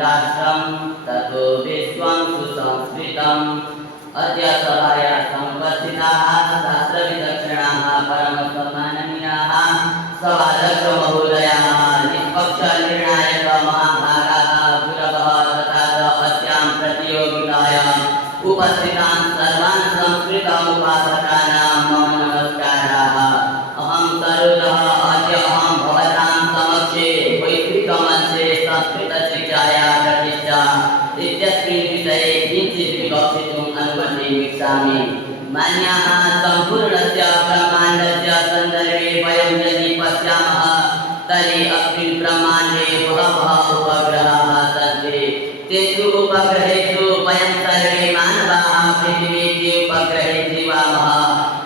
राष्ट्रं ततो विश्वं सुसंस्कृतम् अद्य सभायां समुपस्थिताः शास्त्रविचक्षणाः परमसम्माननीयाः सभाध्यक्ष महोदयाः निष्पक्षनिर्णायक महाभागाः गुरवः तथा च अस्यां प्रतियोगितायाम् उपस्थितान् सर्वान् संस्कृतमुपासकानां मम नमस्काराः। अहं सरोजः अद्य अहं भवतां समक्षे वैश्विकमञ्चे संस्कृतशिक्षायाः प्रतिष्ठा इत्यस्मिन् विषये किञ्चित् विवक्षितुम् अनुमतिम् इच्छामि। मान्याः सम्पूर्णस्य ब्रह्माण्डस्य सन्दर्भे वयं यदि पश्यामः तर्हि अस्मिन् ब्रह्माण्डे बहवः उपग्रहाः सन्ति। तेषु उपग्रहेषु वयं सर्वे मानवाः पृथिवीति उपग्रहे जीवामः।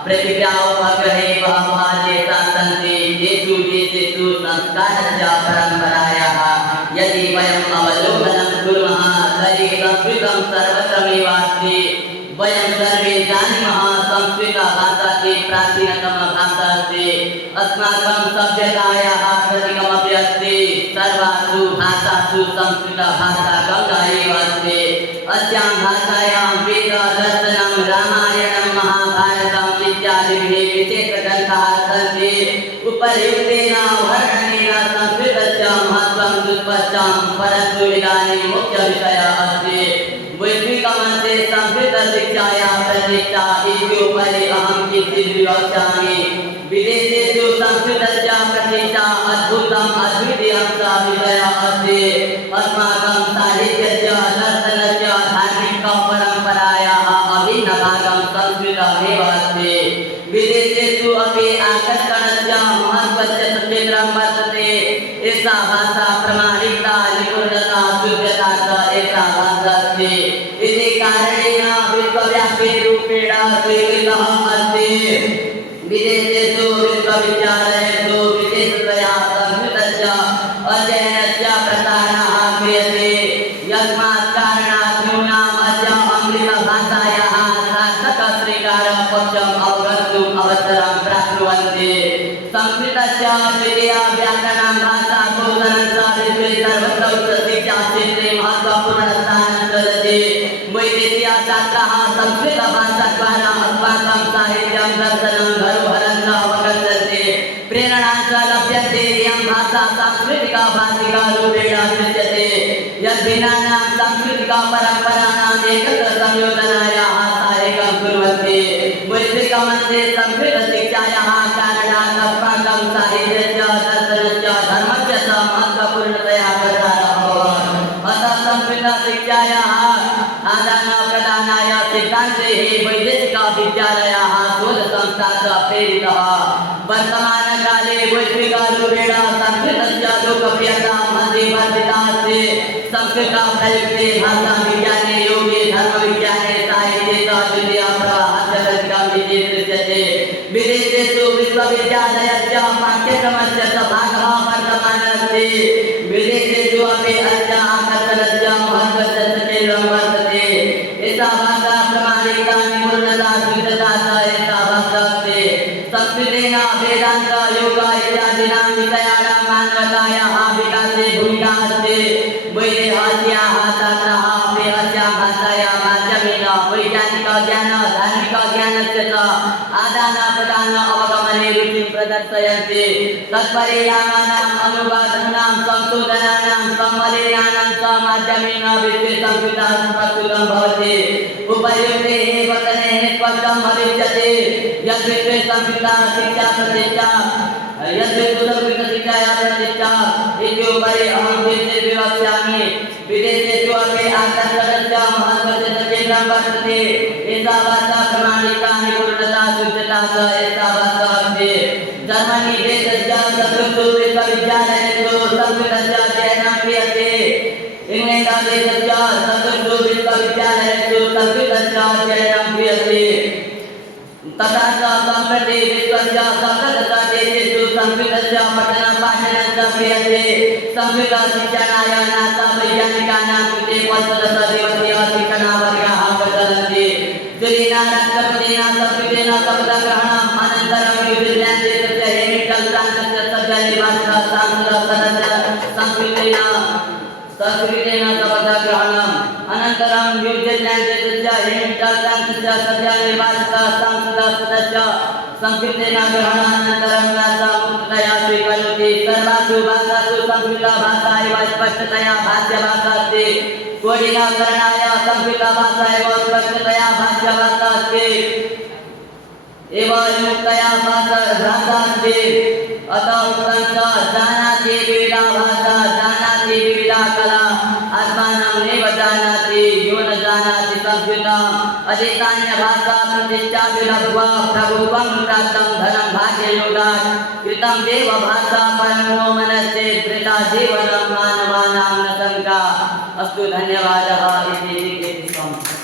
पृथिव्या उपग्रहे बहवः देशाः सन्ति। तेषु देशेषु संस्कारस्य परम्परायाः यदि वयम् अवलोकनं कुर्मः तर्हि संस्कृतं सर्वत्रमेवास्ति। वयं सर्वे जानीमः संस्कृतभाषा प्राचीनतमा भाषा अस्ति। अस्माकं सभ्यतायाः प्रतीकमपि अस्ति। सर्वासु भाषासु संस्कृतभाषा गङ्गा एव अस्ति। अस्यां भाषायां वेद दर्शनं रामायणं महाभारतम् इत्यादिभिः विशेषग्रन्थाः सन्ति। उपर्युक्तेन वर्णनेन संस्कृतस्य महत्त्वं सुस्पष्टं, परन्तु इदानीं मुख्यविषयः अस्ति वैश्विकमञ्चे संस्कृतशिक्षायाः प्रतिष्ठा इत्युपरि अहं किञ्चित् विवक्ष्यामि। विदेशेषु संस्कृतस्य प्रतिष्ठा अद्भुतम् अद्वितीयं च विषयः अस्ति। अस्माकं साहित्यस्य दर्शनस्य धार्मिकपरम्परायाः अभिन्नभागं संस्कृतमेव अस्ति। विदेशेषु अपि आकर्षणस्य महत्त्वस्य केन्द्रं वर्तते। एषा भाषा प्रामाणिकता निपुणता शुद्धता च एषा भाषा अस्ति। इति कारणेन विश्वव्यापीरूपेण स्वीकृतः अस्ति। विदेशेषु विश्वविद्यालयेषु विशेषतया संस्कृतस्य अध्ययनस्य प्रसारः क्रियते। यस्मात् कारणात् न्यूनाम् अस्य आङ्ग्लभाषायाः सार्थकस्वीकारपक्षम् अवगन्तुम् अवसरं प्राप्नुवन्ति। संस्कृतस्य द्वितीया व्याकरणं भाषा कौशलं च विश्वे सर्वत्र उच्चशिक्षाक्षेत्रे महत्त्वपूर्णस्थानं ददति। वैदेशीयाः छात्राः संस्कृतभाषाद्वारा अस्माकं साहित्यं दर्शनं धरोहरं च अवगच्छन्ति। प्रेरणा च लभ्यते। इयं भाषा सांस्कृतिकभाषिकारूपेण दृश्यते। यद्भिन्नानां सांस्कृतिकपरम्पराणाम् एकत्र संयोजनायाः सहायकं कुर्वन्ति। वैश्विकमञ्चे संस्कृतशिक्षायाः कारणात् अस्माकं साहित्यस्य दर्शनस्य धर्मस्य च महत्त्वपूर्णतया प्रसारः अभवत्। अतः संस्कृतशिक्षायाः आदानप्रदानाय सिद्धान्तेः वैदेशिकविद्यालयाः शोधसंस्थाः च प्रेरितः। वर्तमानकाले वैश्विकरूपेण संस्कृतस्य लोकप्रियता अधिवर्धिता अस्ति। संस्कृतप्रयुक्ते भाषाविज्ञाने योगे धर्मविज्ञाने साहित्ये च द्वितीयप्रवाहः इति दृश्यते। विदेशेषु विश्वविद्यालयस्य पाठ्यक्रमस्य च भागः वर्तमानः अस्ति। विदेशेषु अपि अस्य आकर्षणस्य महत्त्वस्य च केन्द्रं वर्तते। एषा भाषा प्रामाणिकता निपुणता शुद्धता च एषा भाषा अस्ति। संस्कृतेन वेदान्त योग इत्यादीनां विषयाणां मानवतायाः विकासे भूमिका अस्ति। वैदेहास्याः छात्राः अपि अस्यां भाषायाः माध्यमेन वैज्ञानिकज्ञान धार्मिकज्ञानस्य च आदानप्रदान अवगमने रुचिं प्रदर्शयन्ति। तत्परिणामानाम् अनुवादानां संशोधनानां सम्मेलनानां च माध्यमेन विश्वे संस्कृतः प्रस्तुतं भवति। उपर्युक्तेः वचने स्पष्टं भविष्यति यद् विश्वे संस्कृतशिक्षा प्रतिष्ठा संस्कृतशिक्षायाः प्रतिष्ठा इत्युपरि अहं किञ्चित् विवक्ष्यामि। विदेशेषु अपि आकर्षणस्य महत्त्वस्य च केन्द्रं वर्तते। एषा भाषा प्रामाणिकता निपुणता शुद्धता च एषा भाषा अस्ति। जर्मनी देशस्य चतुर्षु विश्वविद्यालयेषु संस्कृतस्य अध्ययनं क्रियते। इंग्लैण्ड् देशस्य चतुर्षु विश्वविद्यालयेषु संस्कृतस्य अध्ययनं क्रियते। तथा च सम्प्रति विश्वस्य सप्तदशदेशेषु संस्कृतस्य पठनपाठनं च क्रियते। संस्कृतशिक्षणाय नासावैज्ञानिकानां कृते 15 शिक्षणवर्गाः प्रचलन्ति। श्रीना राष्ट्रपतिना संस्कृतेन शपथग्रहणम् अनन्तरं न्यूजीलैण्ड् देशस्य हेमिल्टन् प्रान्तस्य सभ्यनिवासः संस्कृतेन संस्कृतेन शपथग्रहणम् अनन्तरं युद्धज्ञानस्य हिमित्तान्तस्य सत्यानिर्वाचितः सांसदस्य संस्कृतेन ग्रहणानन्तरं मुक्ततया स्वीकरोति सर्वासु भाषासु संस्कृतभाषा एव स्पष्टतया भाष्यभाषा अस्ति कोटिनाकरणाय संस्कृतभाषा एव स्पष्टतया भाष्यभाषा अस्ति एवं मुक्तया भाषा अस्ति अतः उक्तं च जानाति विविधा भाषा जानाति विविधा कला आत्मानं नैव जानाति यो न जानाति संस्कृतम् अधीतान्य भाषा प्रतिष्ठा विलब्ध्वा प्रभुत्वं प्राप्तं धनं भाग्ययोगात् कृतं देव भाषा परमो मनस्ते धृता जीवनं मानवानां न शङ्का अस्तु धन्यवादः इति